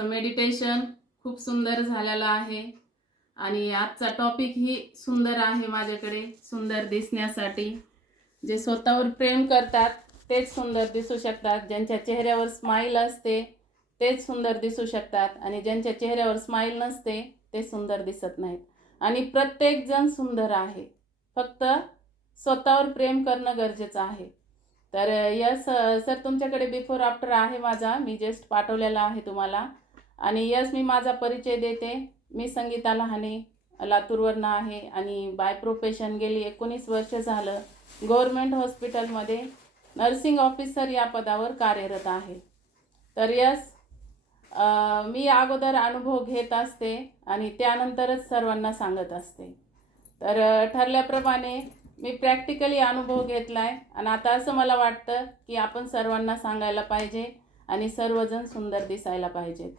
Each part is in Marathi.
मेडिटेशन खूप सुंदर झालेलं आहे आणि आजचा टॉपिक ही सुंदर आहे माझ्याकडे. सुंदर दिसण्यासाठी जे स्वतःवर प्रेम करतात तेच सुंदर दिसू शकतात. ज्यांच्या चेहऱ्यावर स्माईल असते तेच सुंदर दिसू शकतात आणि ज्यांच्या चेहऱ्यावर स्माईल नसते ते सुंदर दिसत नाहीत. आणि प्रत्येक जण सुंदर आहे, फक्त स्वतःवर प्रेम करणं गरजेचं आहे. तर यस सर, तुमच्याकडे बिफोर आफ्टर आहे माझा, मी जस्ट पाठवलेला आहे तुम्हाला. आणि यस, मी माझा परिचय देते. मी संगीता लहाने, लातूरवरनं आहे आणि बाय प्रोफेशन गेली 19 वर्ष झालं गव्हर्मेंट हॉस्पिटलमध्ये नर्सिंग ऑफिसर या पदावर कार्यरत आहे. तर यस, मी अगोदर अनुभव घेत असते आणि त्यानंतरच सर्वांना सांगत असते. तर ठरल्याप्रमाणे मी प्रॅक्टिकली अनुभव घेतला आहे आणि आता असं मला वाटतं की आपण सर्वांना सांगायला पाहिजे आणि सर्वजण सुंदर दिसायला पाहिजेत.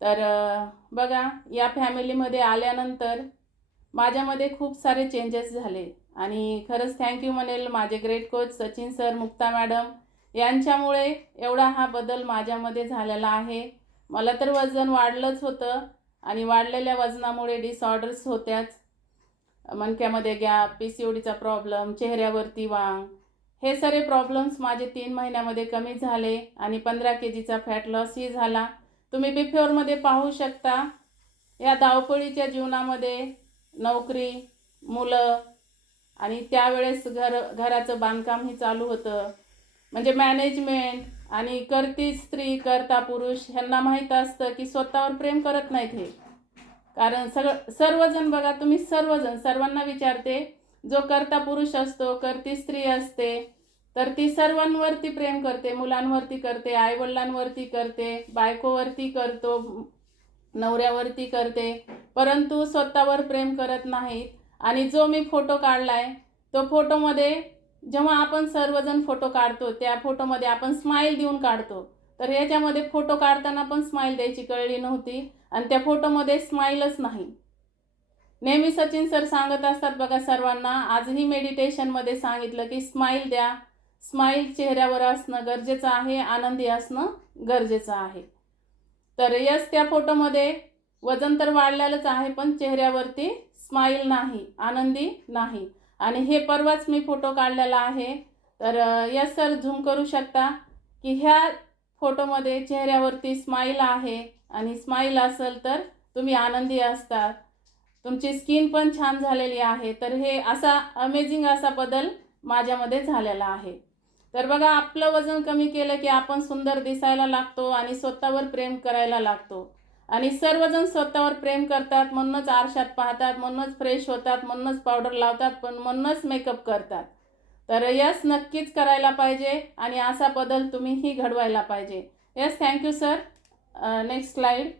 तर बघा, या फॅमिलीमध्ये आल्यानंतर माझ्यामध्ये खूप सारे चेंजेस झाले आणि खरंच थँक्यू म्हणेल माझे great coach Sachin sir, Mukta madam यांच्यामुळे एवढा हा बदल माझ्यामध्ये झालेला आहे. मला तर वजन वाढलंच होतं आणि वाढलेल्या वजनामुळे डिसऑर्डर्स होत्याच. मणक्यामध्ये गॅप, PCODचा प्रॉब्लेम, चेहऱ्यावरती वांग, हे सारे प्रॉब्लेम्स माझे 3 महिन्यामध्ये कमी झाले आणि 15 kgचा फॅट लॉसही झाला. तुम्ही बिफोरमध्ये पाहू शकता. या धावपळीच्या जीवनामध्ये नोकरी, मुलं आणि त्यावेळेस घराचं बांधकामही चालू होतं. म्हणजे मॅनेजमेंट आणि करती स्त्री करता पुरुष ह्यांना माहीत असतं की स्वतःवर प्रेम करत नाहीत हे. कारण सर्वजण बघा, तुम्ही सर्वांना विचारते, जो करता पुरुष असतो, करती स्त्री असते, तर ती सर्वांवरती प्रेम करते. मुलांवरती करते, आईवडिलांवरती करते, बायकोवरती करतो, नवऱ्यावरती करते, परंतु स्वतःवर प्रेम करत नाहीत. आणि जो मी फोटो काढलाय तो फोटोमध्ये जेव्हा आपण सर्वजण फोटो काढतो त्या फोटोमध्ये आपण स्माईल देऊन काढतो. तर याच्यामध्ये फोटो काढताना पण स्माईल द्यायची कळली नव्हती आणि त्या फोटोमध्ये स्माईलच नाही. नेहमी सचिन सर सांगत असतात बघा सर्वांना, आजही मेडिटेशनमध्ये सांगितलं की स्माईल द्या. स्माईल चेहऱ्यावर असणं गरजेचं आहे, आनंदी असणं गरजेचं आहे. तर यस, त्या फोटोमध्ये वजन तर वाढलेलंच आहे पण चेहऱ्यावरती स्माईल नाही, आनंदी नाही. आणि हे परवाच मी फोटो काढलेला आहे. तर यस सर, झूम करू शकता की ह्या फोटोमध्ये चेहऱ्यावरती स्माईल आहे आणि स्माईल असेल तर तुम्ही आनंदी असतात. तुमची स्किन पण छान झालेली आहे. तर हे असा अमेझिंग असा बदल माझ्यामध्ये झालेला आहे. तर बघा, आपलं वजन कमी केलं की आपण सुंदर दिसायला लागतो आणि स्वतःवर प्रेम करायला लागतो. आणि सर्वजण स्वतःवर प्रेम करतात, म्हणूनच आरशात पाहतात, म्हणूनच फ्रेश होतात, म्हणूनच पावडर लावतात, पण म्हणूनच मेकअप करतात. तर यस, नक्कीच करायला पाहिजे आणि असा बदल तुम्हीही घडवायला पाहिजे. Yes, thank you sir. Next slide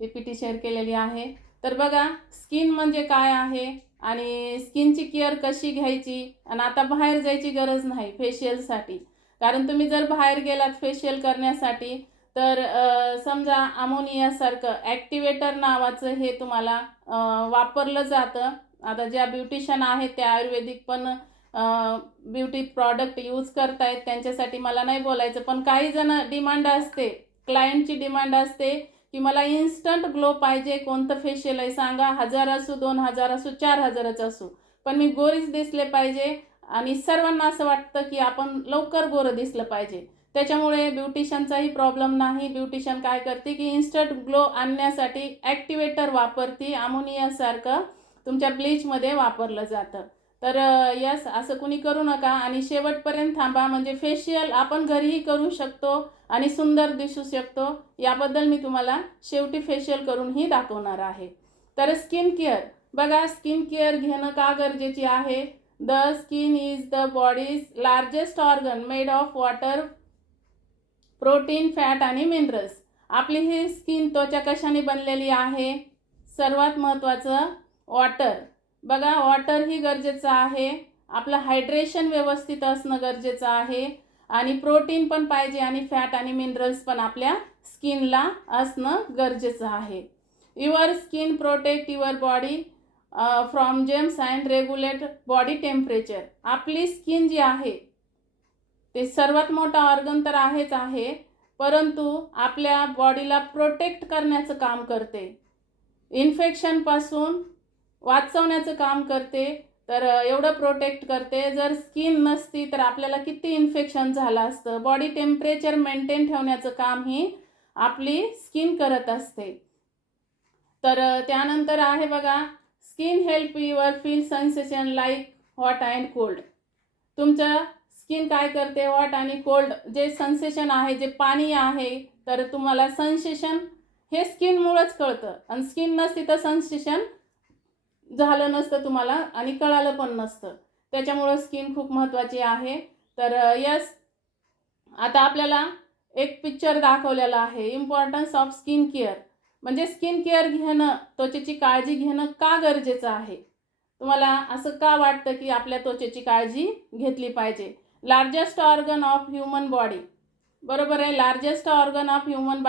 PPT share केलेली आहे. तर बघा, स्किन म्हणजे काय आहे आणि स्किनची केअर कशी घ्यायची. आणि आता बाहेर जायची गरज नाही फेशियलसाठी. कारण तुम्ही जर बाहेर गेलात फेशियल करण्यासाठी तर समजा अमोनियासारखं ॲक्टिवेटर नावाचं हे तुम्हाला वापरलं जातं. आता ज्या ब्युटिशियन आहेत त्या आयुर्वेदिक पण ब्युटी प्रॉडक्ट यूज करतायत, त्यांच्यासाठी मला नाही बोलायचं. पण काही जण डिमांड असते, क्लायंटची डिमांड असते की मला इन्स्टंट ग्लो पाहिजे, कोणतं फेशियल आहे सांगा, 1000 असू, 2000 असू, 4000च असू, पण मी गोरीच दिसले पाहिजे. आणि सर्वांना असं वाटतं की आपण लवकर गोरं दिसलं पाहिजे. त्याच्यामुळे ब्युटिशियनचाही प्रॉब्लेम नाही. ब्युटिशियन काय करते की इन्स्टंट ग्लो आणण्यासाठी ॲक्टिवेटर वापरते, अमोनियासारखं तुमच्या ब्लीचमध्ये वापरलं जातं. तर यस, असं कुणी करू नका आणि शेवटपर्यंत थांबा. म्हणजे फेशियल आपण घरीही करू शकतो आणि सुंदर दिसू शकतो. याबद्दल मी तुम्हाला शेवटी फेशियल करूनही दाखवणार आहे. तर स्किन केअर बघा, स्किन केअर घेणं का गरजेची आहे. The skin is the bodies largest organ made of water, protein, fat आणि मिनरल्स. आपली ही स्किन त्वचा कशाने बनलेली आहे. सर्वात महत्त्वाचं वॉटर. बघा, वॉटर ही गरजेचं आहे. आपलं हायड्रेशन व्यवस्थित असणं गरजेचं आहे आणि प्रोटीन पण पाहिजे आणि फॅट आणि मिनरल्स पण आपल्या स्किनला असणं गरजेचं आहे. Your skin protect your body from gems and regulate body temperature. आपली स्किन जी आहे ते सर्वात मोठा ऑर्गन तर आहेच आहे, परंतु आपल्या बॉडीला प्रोटेक्ट करण्याचं काम करते, इन्फेक्शनपासून वाचवण्याचं काम करते. तर एवढं प्रोटेक्ट करते. जर स्किन नसती तर आपल्याला किती इन्फेक्शन झालं असतं. बॉडी टेम्परेचर मेंटेन ठेवण्याचं काम ही आपली स्किन करत असते. तर त्यानंतर आहे बघा, skin help your feel sensation like hot and cold. तुमचं स्किन काय करते, हॉट आणि कोल्ड जे सेन्सेशन आहे, जे पाणी आहे, तर तुम्हाला सेन्सेशन हे स्किनमुळेच कळतं. आणि स्किन नसती तर सेन्सेशन झालं नसतं तुम्हाला आणि कळालं पण नसतं. त्याच्यामुळं स्किन खूप महत्त्वाची आहे. तर यस, आता आपल्याला एक पिक्चर दाखवलेला आहे, इम्पॉर्टन्स ऑफ स्किन केअर. म्हणजे स्किन केअर घेणं, त्वचेची काळजी घेणं का गरजेचं आहे. तुम्हाला असं का वाटतं की आपल्या त्वचेची काळजी घेतली पाहिजे. Largest organ of human body, बरोबर आहे. Largest organ of human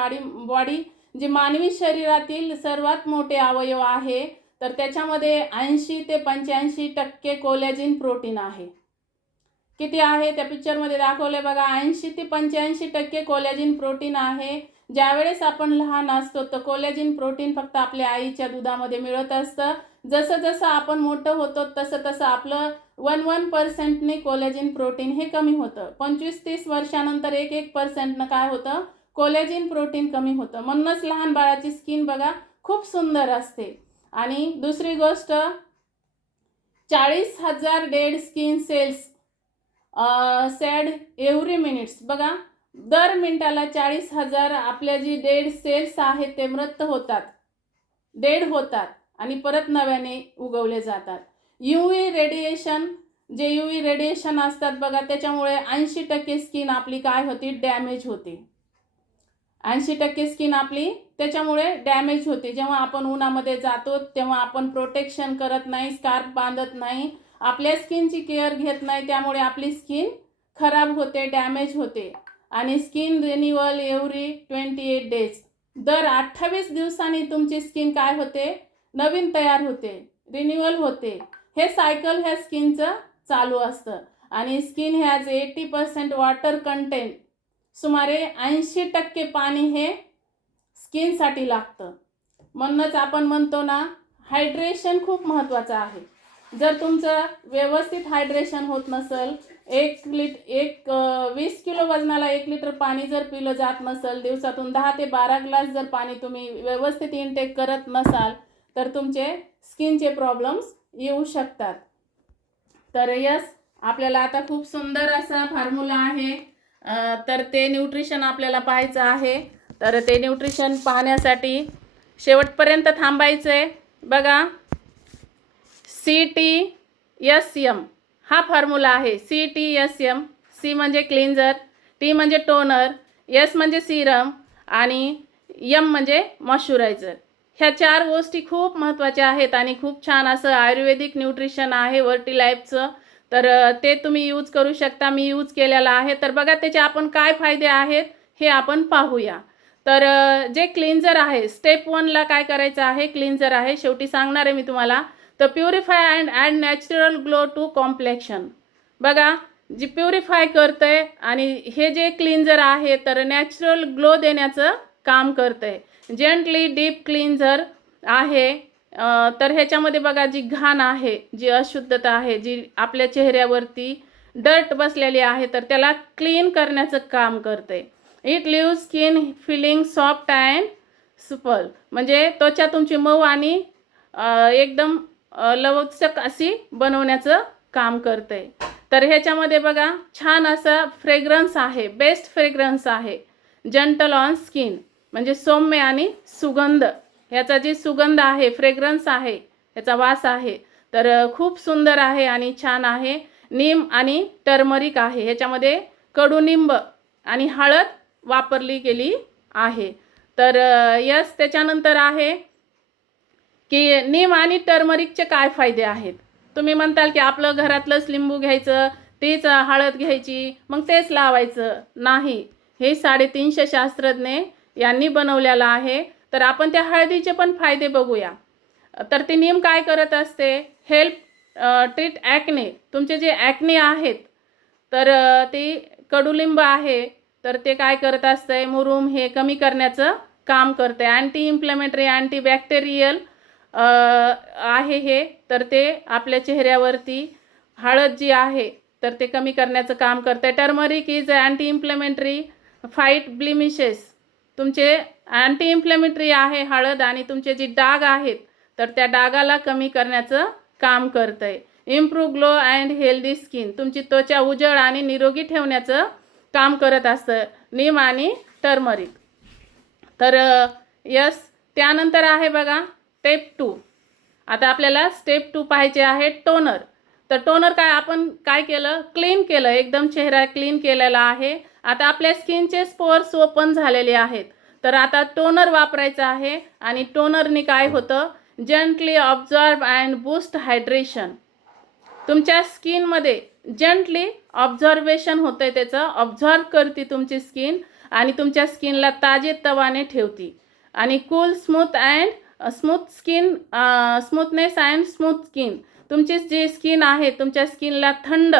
body जे मानवी शरीरातील सर्वात मोठे अवयव आहे, तर त्याच्यामध्ये 80 ते 85% कोलॅजिन प्रोटीन आहे. किती आहे त्या पिक्चरमध्ये दाखवले बघा, 80 ते 85% कोलॅजिन प्रोटीन आहे. ज्यावेळेस आपण लहान असतो तर कोलॅजिन प्रोटीन फक्त आपल्या आईच्या दुधामध्ये मिळत असतं. जसं जसं आपण मोठं होतो तसं तसं आपलं 1% कोलॅजिन प्रोटीन हे कमी होतं. 25-30 वर्षानंतर 1% काय होतं, कोलॅजिन प्रोटीन कमी होतं. म्हणूनच लहान बाळाची स्किन बघा खूप सुंदर असते. आणि दुसरी गोष्ट, 40,000 dead skin cells shed every minutes. बघा, दर मिनिटाला 40,000 आपल्या जी डेड सेल्स आहेत ते मृत होतात, डेड होतात आणि परत नव्याने उगवले जातात. UV रेडिएशन, जे UV रेडिएशन असतात बघा, त्याच्यामुळे 80% स्किन आपली काय होती, डॅमेज होते. 80% स्किन आपली त्याच्यामुळे डॅमेज होते. जेव्हा आपण उन्हामध्ये जातो तेव्हा आपण प्रोटेक्शन करत नाही, स्कार्फ बांधत नाही, आपल्या स्किनची केअर घेत नाही, त्यामुळे आपली स्किन खराब होते, डॅमेज होते. आणि स्किन रिन्युअल एव्हरी 28 डेज. दर 28 दिवसांनी तुमची स्किन काय होते, नवीन तयार होते, रिन्युअल होते. हे सायकल ह्या स्किनचं चालू असतं. आणि स्किन हॅज 80% वॉटर कंटेंट. सुमारे 80% पाणी हे स्किनसाठी लागतं. म्हणूनच आपण म्हणतो ना, हायड्रेशन खूप महत्त्वाचं आहे. जर तुमचं व्यवस्थित हायड्रेशन होत नसेल, 20 किलो वजनाला 1 लिटर पाणी जर पिलं जात नसेल, दिवसातून 10 ते 12 ग्लास जर पाणी तुम्ही व्यवस्थित इनटेक करत नसाल, तर तुमचे स्किनचे प्रॉब्लेम्स येऊ शकतात. तर यस, आपल्याला आता खूप सुंदर असा फॉर्म्युला आहे. तर ते न्यूट्रिशन आपल्याला पाहायचं आहे. तर ते न्यूट्रिशन पाहण्यासाठी शेवटपर्यंत थांबायचं आहे. बघा, CTSM हा फॉर्म्युला आहे. CTSM. C म्हणजे क्लिन्झर, T म्हणजे टोनर, S म्हणजे सिरम आणि M म्हणजे मॉइश्चरायझर. ह्या 4 गोष्टी खूप महत्त्वाच्या आहेत आणि खूप छान असं आयुर्वेदिक न्यूट्रिशन आहे वर्टीलाईफचं. तर ते तुम्ही यूज करू शकता. मी यूज केलेलं आहे. तर बघा त्याचे आपण काय फायदे आहेत हे आपण पाहूया. तर जे क्लिन्झर आहे, स्टेप 1ला काय करायचं आहे, क्लिन्झर आहे, शेवटी सांगणार आहे मी तुम्हाला. तर purify and add natural glow to complexion. बघा, जी प्युरिफाय करतंय आणि हे जे क्लिन्झर आहे तर नॅचरल ग्लो देण्याचं काम करतंय. जेंटली डीप क्लिन्झर आहे. तर ह्याच्यामध्ये बघा, जी घाण आहे, जी अशुद्धता आहे, जी आपल्या चेहऱ्यावरती डर्ट बसलेली आहे, तर त्याला क्लीन करण्याचं काम करते. It leave skin feeling soft and supple. म्हणजे त्वचा तुमची मऊ आणि एकदम लवचक अशी बनवण्याचं काम करते. तर ह्याच्यामध्ये बघा छान असा फ्रेग्रन्स आहे, बेस्ट फ्रेग्रन्स आहे. जंटल ऑन स्किन म्हणजे सौम्य आणि सुगंध. ह्याचा जी सुगंध आहे, फ्रेग्रन्स आहे, ह्याचा वास आहे, तर खूप सुंदर आहे आणि छान आहे. नीम आणि टर्मरिक आहे. ह्याच्यामध्ये कडुनिंब आणि हळद वापरली गेली आहे. तर यस, त्याच्यानंतर आहे की नीम आणि टर्मरिकचे काय फायदे आहेत. तुम्ही म्हणताल की आपलं घरातलंच लिंबू घ्यायचं, तेच हळद घ्यायची, मग तेच लावायचं. नाही, हे 350 शास्त्रज्ञ यांनी बनवलेलं आहे. तर आपण त्या हळदीचे पण फायदे बघूया. तर ती नीम काय करत असते, हेल्प ट्रीट ॲक्ने. तुमचे जे ॲक्ने आहेत तर ती कडुलिंब आहे तर ते काय करत असतंय, मुरूम हे कमी करण्याचं काम करते. अँटी इन्फ्लेमेटरी, अँटी बॅक्टेरियल आहे हे. तर ते आपल्या चेहऱ्यावरती हळद जी आहे तर ते कमी करण्याचं काम करते. Turmeric is anti inflammatory, fight blemishes. तुमचे अँटी इन्फ्लेमेटरी आहे हळद, आणि तुमचे जे डाग आहेत तर त्या डागाला कमी करण्याचं काम करतंय. Improve glow and healthy skin. तुमची त्वचा उजळ आणि निरोगी ठेवण्याचं काम करत असतं नीम आणि टर्मरिक. तर यस, त्यानंतर आहे बघा स्टेप 2. आता आपल्याला स्टेप 2 पाहायचे आहे टोनर. तर टोनर काय, आपण काय केलं, क्लीन केलं, एकदम चेहरा क्लीन केलेला आहे. आता आपल्या स्किनचे स्पोअर्स ओपन झालेले आहेत. तर आता टोनर वापरायचं आहे. आणि टोनरनी काय होतं, gently observe and boost hydration. तुमच्या स्किनमध्ये जंटली ऑब्झर्वेशन होतं आहे, त्याचं ऑब्झर्व करते तुमची स्किन आणि तुमच्या स्किनला ताजेतवाने ठेवते. आणि cool smooth skin, smoothness and smooth skin. तुमची जी स्किन आहे तुमच्या स्किनला थंड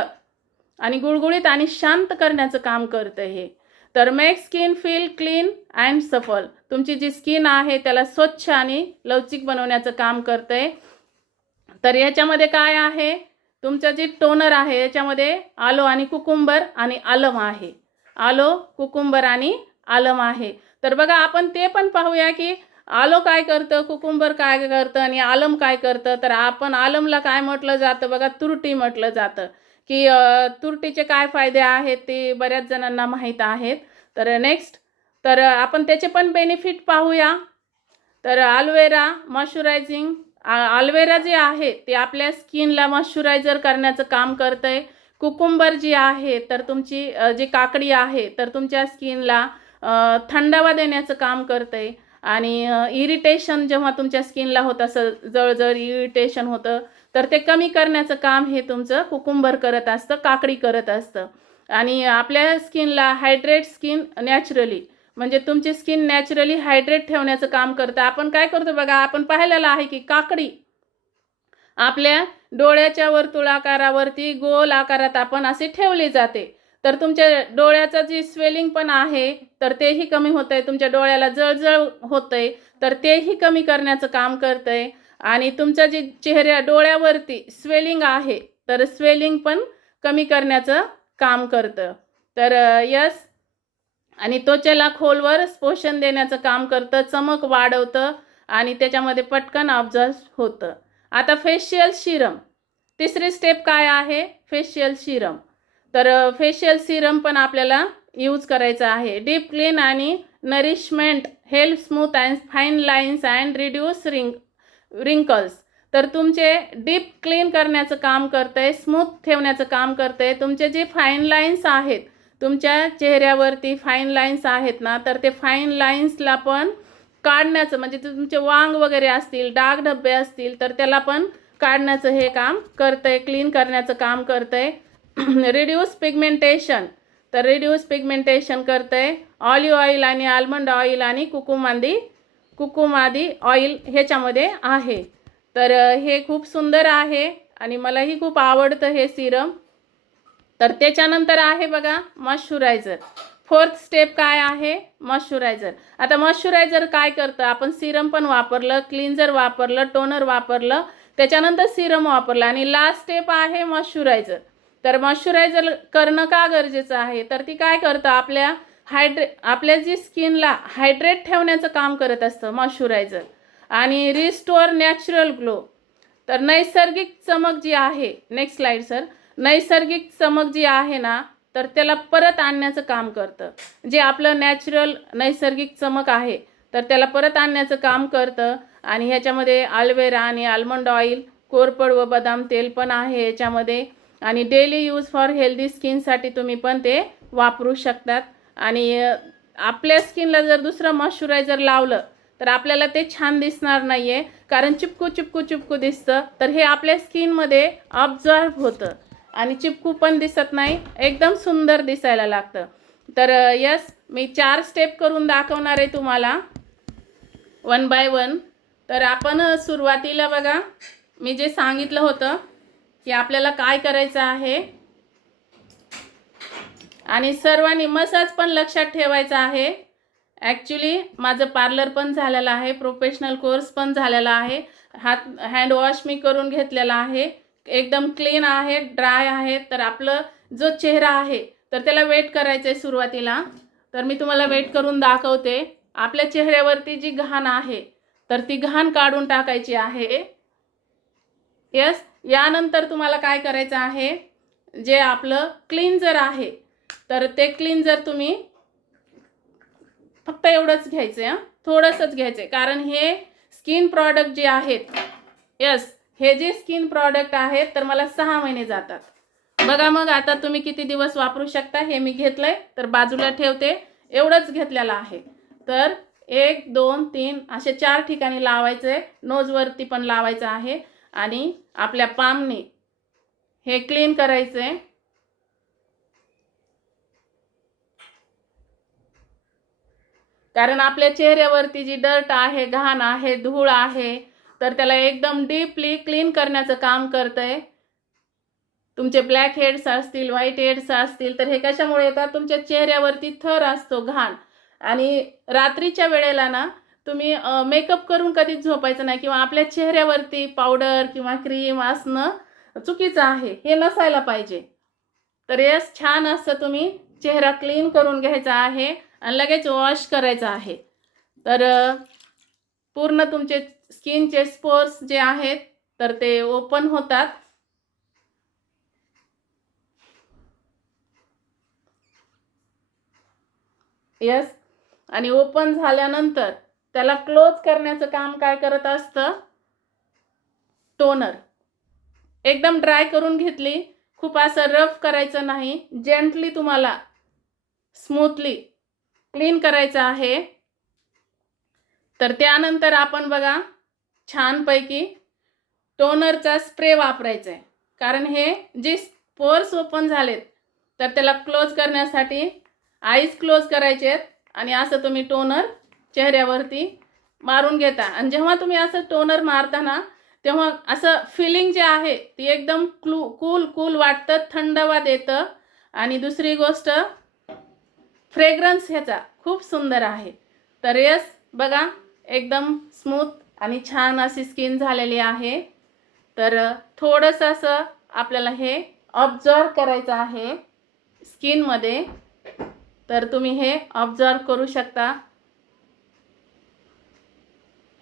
आणि गुळगुळीत आणि शांत करण्याचं काम करतं हे. तर make skin feel clean and सफल. तुमची जी स्किन आहे त्याला स्वच्छ आणि लवचिक बनवण्याचं काम करतंय. तर याच्यामध्ये काय आहे, तुमचं जे टोनर आहे याच्यामध्ये आलो आणि कुकुंबर आणि आलम आहे. आलो, कुकुंबर आणि आलम आहे. तर बघा आपण ते पण पाहूया की आलो काय करतं, कुकुंबर काय करतं आणि आलम काय करतं. तर आपण आलमला काय म्हटलं जातं बघा, तुरटी म्हटलं जातं. की तुरटीचे काय फायदे आहेत ते बऱ्याच जणांना माहीत आहेत. तर नेक्स्ट, तर आपण त्याचे पण बेनिफिट पाहूया. तर अल्वेरा मॉइश्चरायझिंग. अल्वेरा जे आहे ते आपल्या स्किनला मॉइश्चरायझर करण्याचं काम करतंय. कुकुंबर जी आहे तर तुमची जी काकडी आहे तर तुमच्या स्किनला थंडावा देण्याचं काम करतंय. आणि इरिटेशन जेव्हा तुमच्या स्किनला होतं, असं जळजळ इरिटेशन होतं, तर ते कमी करण्याचं काम हे तुमचं कुकुंबर करत असतं, काकडी करत असतं. आणि आपल्या स्किनला हायड्रेट स्किन नॅचरली, म्हणजे तुमची स्किन नॅचरली हायड्रेट ठेवण्याचं काम करतं. आपण काय करतो बघा, आपण पाहिलेलं आहे की काकडी आपल्या डोळ्याच्या वर्तुळाकारावरती गोल आकारात आपण असे ठेवले जाते. तर तुमच्या डोळ्याचं जी स्वेलिंग पण आहे तर तेही कमी होतंय. तुमच्या डोळ्याला जळजळ होतंय तर तेही कमी करण्याचं काम करतंय. आणि तुमचं जे चेहऱ्या डोळ्यावरती स्वेलिंग आहे तर स्वेलिंग पण कमी करण्याचं काम करतं. तर यस, आणि त्वचेला खोलवर पोषण देण्याचं काम करतं, चमक वाढवतं आणि त्याच्यामध्ये पटकन ऑब्झर्व होतं. आता फेशियल सिरम, तिसरी स्टेप काय आहे, फेशियल सिरम. तर फेशियल सिरम पण आपल्याला यूज करायचं आहे. डीप क्लीन आणि nourishment help smooth and fine lines and reduce wrinkles. तर तुमचे डीप क्लीन करण्याचं काम करतंय, स्मूथ ठेवण्याचं काम करतंय. तुमचे जे फाईन लाईन्स आहेत, तुमच्या चेहऱ्यावरती फाईन लाईन्स आहेत ना, तर ते फाईन लाईन्सला पण काढण्याचं, म्हणजे तुमचे वांग वगैरे असतील, डाग धब्बे असतील तर त्याला पण काढण्याचं हे काम करतंय, क्लीन करण्याचं काम करतंय. रिड्यूस पिगमेंटेशन, तर रिड्यूस पिगमेंटेशन करतंय. ऑलिव्ह ऑइल आणि आल्मंड ऑइल आणि कुकुमादी ऑइल ह्याच्यामध्ये आहे. तर हे खूप सुंदर आहे आणि मलाही खूप आवडतं हे सिरम. तर त्याच्यानंतर आहे बघा मॉइश्चरायझर. फोर्थ स्टेप काय आहे, मॉइश्चरायझर. आता मॉइश्चरायझर काय करतं, आपण सिरम पण वापरलं, क्लिन्झर वापरलं, टोनर वापरलं, त्याच्यानंतर सिरम वापरलं आणि लास्ट स्टेप आहे मॉइश्चरायझर. तर मॉइश्चरायझर करणं का गरजेचं आहे, तर ती काय करतं, आपल्या जी स्किनला हायड्रेट ठेवण्याचं काम करत असतं मॉइश्चरायझर. आणि रिस्टोअर नॅचरल ग्लो. तर नैसर्गिक चमक जी आहे, नेक्स्ट स्लाइड सर, नैसर्गिक चमक जी आहे ना तर त्याला परत आणण्याचं काम करतं. जे आपलं नॅचरल नैसर्गिक चमक आहे तर त्याला परत आणण्याचं काम करतं. आणि ह्याच्यामध्ये अल्वेरा आणि आल्मंड ऑइल, कोरफड व बदाम तेल पण आहे याच्यामध्ये. आणि डेली यूज फॉर हेल्दी स्किनसाठी तुम्ही पण ते वापरू शकतात. आणि आपल्या स्किनला जर दुसरं मॉइश्चरायझर लावलं तर आपल्याला ते छान दिसणार नाही आहे, कारण चिपकू दिसतं. तर हे आपल्या स्किनमध्ये ऑब्झर्व होतं आणि चिपकू पण दिसत नाही, एकदम सुंदर दिसायला लागतं. तर यस, मी 4 स्टेप करून दाखवणार आहे तुम्हाला 1 बाय 1. तर आपण सुरुवातीला बघा मी जे सांगितलं होतं की आपल्याला काय करायचं आहे, आणि सर्वांनी मसाज पण लक्षात ठेवायचा आहे. ॲक्च्युली माझं पार्लर पण झालेलं आहे, प्रोफेशनल कोर्स पण झालेला आहे. हँड वॉश मी करून घेतलेला आहे, एकदम क्लीन आहे, ड्राय आहे. तर आपलं जो चेहरा आहे तर त्याला वेट करायचं आहे सुरुवातीला. तर मी तुम्हाला वेट करून दाखवते. आपल्या चेहऱ्यावरती जी घाण आहे तर ती घाण काढून टाकायची आहे. यस. यानंतर तुम्हाला काय करायचं आहे, जे आपलं क्लीन्झर आहे तर ते क्लीन्झर तुम्ही फक्त एवढंच घ्यायचं आहे, थोडंसंच घ्यायचं आहे. कारण हे स्किन प्रॉडक्ट जे आहेत, यस, हे जे स्किन प्रॉडक्ट आहेत तर मला 6 महिने जातात. बघा मग आता तुम्ही किती दिवस वापरू शकता. हे मी घेतलंय तर बाजूला ठेवते. एवढंच घेतलेलं आहे. तर 1 2 3 असे 4 ठिकाणी लावायचे. नोजवरती पण लावायचं आहे आणि आपल्या पामने हे क्लीन करायचे. कारण आपल्या चेहऱ्यावरती जी डर्ट आहे, घाण आहे, धूळ आहे तर त्याला एकदम डीपली क्लीन करण्याचं काम करतंय. तुमचे ब्लॅक हेड्स असतील, व्हाईट हेड्स असतील तर हे कशामुळे येतात, तुमच्या चेहऱ्यावरती थर असतो घाण. आणि रात्रीच्या वेळेला ना तुम्ही मेकअप करून कधीच झोपायचं नाही, किंवा आपल्या चेहऱ्यावरती पावडर किंवा क्रीम असणं चुकीचं आहे, हे नसायला पाहिजे. तर यस, छान असं तुम्ही चेहरा क्लीन करून घ्यायचा आहे आणि लगेच वॉश करायचा आहे. तर पूर्ण तुमचे स्किनचे स्पोर्स जे आहेत तर ते ओपन होतात. यस. आणि ओपन झाल्यानंतर त्याला क्लोज करण्याचं काम काय करत असतं, टोनर. एकदम ड्राय करून घेतली, खूप असं रफ करायचं नाही, जेंटली तुम्हाला स्मूथली क्लीन करायचं आहे. तर त्यानंतर आपण बघा छानपैकी टोनरचा स्प्रे वापरायचा आहे. कारण हे जे पोर्स ओपन झालेत तर त्याला क्लोज करण्यासाठी आईज क्लोज करायचे आहेत आणि असं तुम्ही टोनर चेहऱ्यावरती मारून घेता. आणि जेव्हा तुम्ही असं टोनर मारता ना तेव्हा असं फिलिंग जे आहे ती एकदम कूल वाटतं, थंडवा देतं. आणि दुसरी गोष्ट, फ्रेग्रन्स ह्याचा खूप सुंदर आहे. तर यस, बघा एकदम स्मूथ आणि छान अशी स्किन झालेली आहे. तर थोडंसं असं आपल्याला हे ऑब्झर्व करायचं आहे स्किनमध्ये. तर तुम्ही हे ऑब्झर्व करू शकता.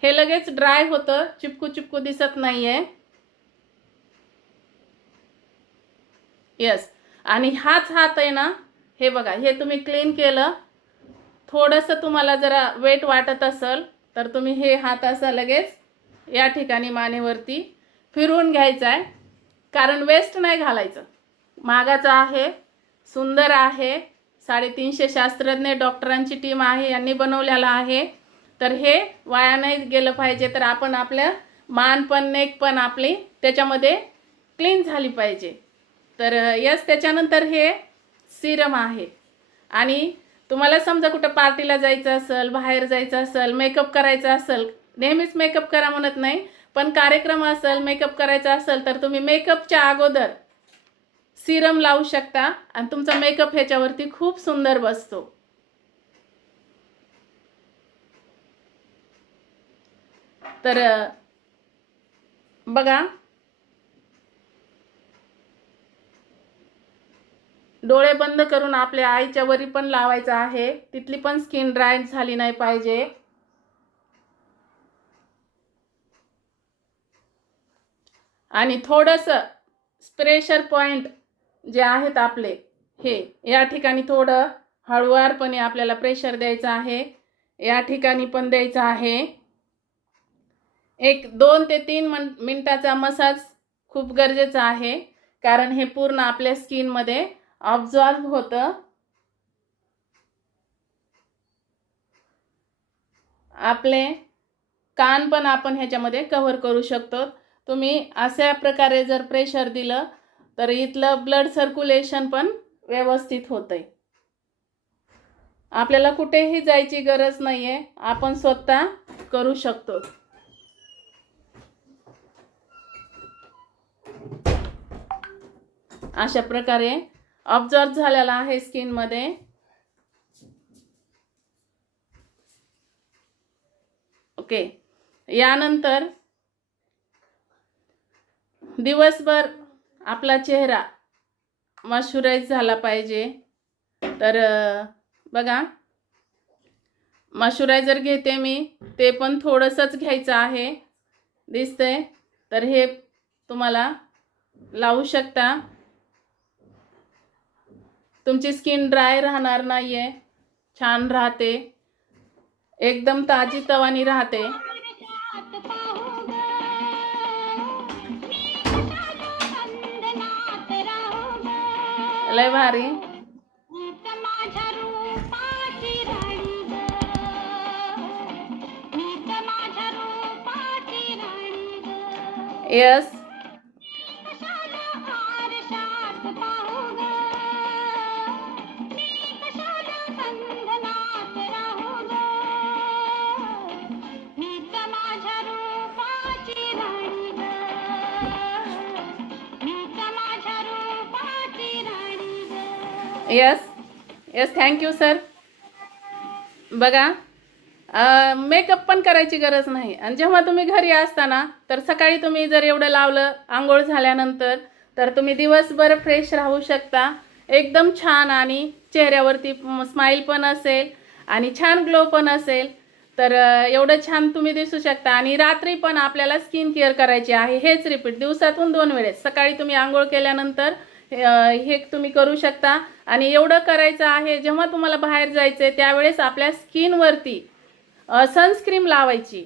हे लगेच ड्राय होतं, चिपकू दिसत नाहीये. यस. आणि हाच हात आहे ना, हे बघा, हे तुम्ही क्लीन केलं. थोडंसं तुम्हाला जरा वेट वाटत असेल तर तुम्ही हे हात असं लगेच या ठिकाणी मानेवरती फिरवून घ्यायचं आहे. कारण वेस्ट नाही घालायचं. महागाचं आहे, सुंदर आहे, 350 शास्त्रज्ञ डॉक्टरांची टीम आहे, यांनी बनवलेला आहे. तर हे वाया नाही गेलं पाहिजे. तर आपण आपल्या मान पण, नेक पण आपली त्याच्यामध्ये क्लीन झाली पाहिजे. तर यस, त्याच्यानंतर हे सिरम आहे. आणि तुम्हाला समजा कुठं पार्टीला जायचं असेल, बाहेर जायचं असेल, मेकअप करायचा असेल, नेहमीच मेकअप करा म्हणत नाही, पण कार्यक्रम असेल, मेकअप करायचा असेल तर तुम्ही मेकअपच्या अगोदर सिरम लावू शकता आणि तुमचा मेकअप ह्याच्यावरती खूप सुंदर बसतो. तर बघा, डोळे बंद करून आपल्या आईच्या वरी पण लावायचं आहे. तिथली पण स्किन ड्राय झाली नाही पाहिजे. आणि थोडंसं प्रेशर पॉइंट जे आहेत आपले, हे या ठिकाणी थोडं हळुवारपणे आपल्याला प्रेशर द्यायचं आहे. या ठिकाणी पण द्यायचं आहे. एक 2 ते 3 मिनिटाचा मसाज खूप गरजेचा आहे. कारण हे पूर्ण आपल्या स्किनमध्ये ऑब्झॉर्ब होतं. आपले कान पण आपण ह्याच्यामध्ये कव्हर करू शकतो. तुम्ही अशा प्रकारे जर प्रेशर दिलं तर इथलं ब्लड सर्क्युलेशन पण व्यवस्थित होतंय. आपल्याला कुठेही जायची गरज नाहीये, आपण स्वतः करू शकतो. अशा प्रकारे ऑब्झर्व झालेला आहे स्किनमध्ये. ओके, यानंतर दिवसभर आपला चेहरा मॉइश्चराईज झाला पाहिजे. तर बघा, मॉइश्चरायझर घेते मी, ते पण थोडंसंच घ्यायचं आहे, दिसतंय. तर हे तुम्हाला लावू शकता. तुमची स्किन ड्राय राहणार नाहीये, छान राहते, एकदम ताजी तवानी राहते. लय भारी. Yes, yes, yes, thank you sir. बघा, मेकअप पण करायची गरज नाही. आणि जेव्हा तुम्ही घरी असताना, तर सकाळी तुम्ही जर एवढं लावलं आंघोळ झाल्यानंतर, तर तुम्ही दिवसभर फ्रेश राहू शकता, एकदम छान. आणि चेहऱ्यावरती स्माईल पण असेल आणि छान ग्लो पण असेल. तर एवढं छान तुम्ही दिसू शकता. आणि रात्री पण आपल्याला स्किन केअर करायची आहे. हेच रिपीट दिवसातून 2 वेळेस, सकाळी तुम्ही आंघोळ केल्यानंतर हे तुम्ही करू शकता. आणि एवढं करायचं आहे, जेव्हा तुम्हाला बाहेर जायचं आहे त्यावेळेस आपल्या स्किनवरती सनस्क्रीम लावायची.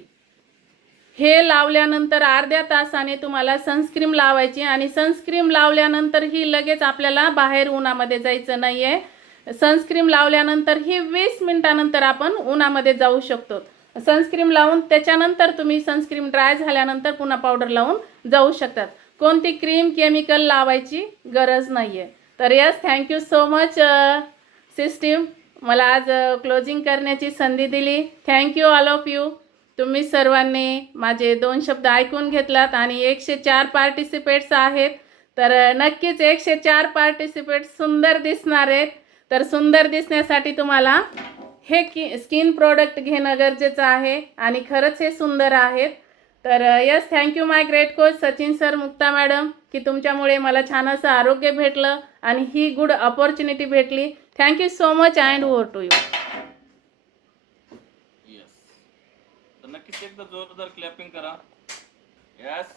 हे लावल्यानंतर अर्ध्या तासाने तुम्हाला सनस्क्रीम लावायची. आणि सनस्क्रीम लावल्यानंतर ही लगेच आपल्याला बाहेर उन्हामध्ये जायचं नाही आहे. सनस्क्रीम लावल्यानंतर ही 20 मिनिटानंतर आपण उन्हामध्ये जाऊ शकतो. सनस्क्रीम लावून त्याच्यानंतर तुम्ही सनस्क्रीम ड्राय झाल्यानंतर पुन्हा पावडर लावून जाऊ शकतात. कोणती क्रीम केमिकल लावायची गरज नाही आहे. तर yes, thank you so much system, मला आज क्लोजिंग करण्याची संधी दिली. Thank you all of you. तुम्ही सर्वांनी माझे 2 शब्द ऐकून घेतलात. आणि 104 पार्टिसिपेट्स आहेत. तर नक्कीच 104 पार्टिसिपेट सुंदर दिसणार आहेत. तर सुंदर दिसण्यासाठी तुम्हाला हे स्किन प्रोडक्ट घेणं गरजेचं आहे. आणि खरंच हे सुंदर आहेत. तर yes, thank you my great coach Sachin sir, Mukta madam, की तुमच्यामुळे मला छान असं आरोग्य भेटलं आणि ही गुड अपॉर्च्युनिटी भेटली. Thank you so much and over to you. तर नक्कीच एकदा जोरदार क्लॅपिंग करा. यस.